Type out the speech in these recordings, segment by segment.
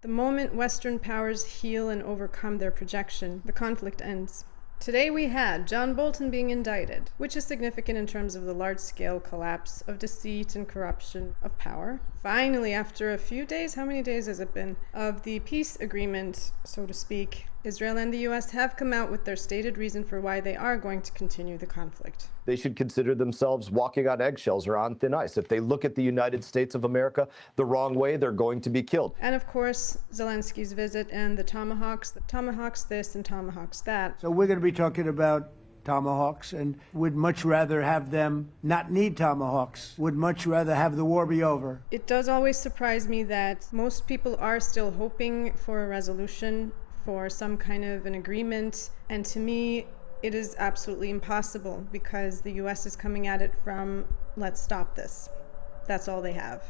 The moment Western powers heal and overcome their projection, the conflict ends. Today we had John Bolton being indicted, which is significant in terms of the large-scale collapse of deceit and corruption of power. Finally, after a few days, how many days has it been, of the peace agreement, so to speak, Israel and the US have come out with their stated reason for why they are going to continue the conflict. They should consider themselves walking on eggshells or on thin ice. If they look at the United States of America the wrong way, they're going to be killed. And of course, Zelensky's visit and the Tomahawks this and Tomahawks that. So we're going to be talking about Tomahawks, and would much rather have them not need Tomahawks, would much rather have the war be over. It does always surprise me that most people are still hoping for a resolution, for some kind of an agreement, and to me, it is absolutely impossible because the US is coming at it from, let's stop this. That's all they have.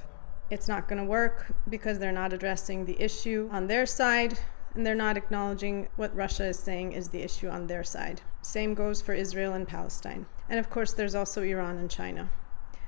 It's not going to work because they're not addressing the issue on their side, and they're not acknowledging what Russia is saying is the issue on their side. Same goes for Israel and Palestine. And of course, there's also Iran and China.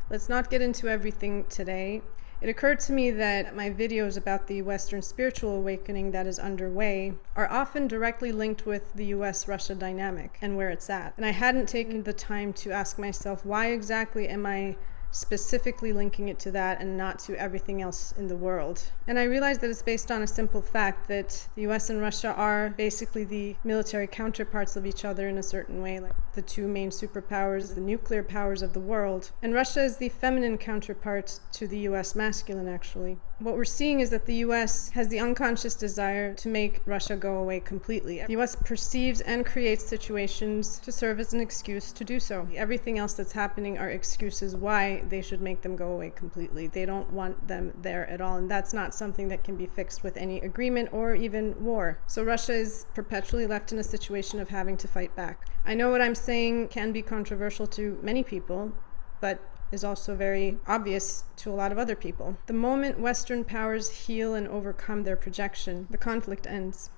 Let's not get into everything today. It occurred to me that my videos about the Western spiritual awakening that is underway are often directly linked with the US-Russia dynamic and where it's at. And I hadn't taken the time to ask myself, why exactly am I specifically linking it to that and not to everything else in the world? And I realized that it's based on a simple fact that the US and Russia are basically the military counterparts of each other in a certain way, like the two main superpowers, the nuclear powers of the world. And Russia is the feminine counterpart to the US masculine, actually. What we're seeing is that the US has the unconscious desire to make Russia go away completely. The US perceives and creates situations to serve as an excuse to do so. Everything else that's happening are excuses why they should make them go away completely. They don't want them there at all, and that's not something that can be fixed with any agreement or even war. So Russia is perpetually left in a situation of having to fight back. I know what I'm saying can be controversial to many people, but is also very obvious to a lot of other people. The moment Western powers heal and overcome their projection, the conflict ends.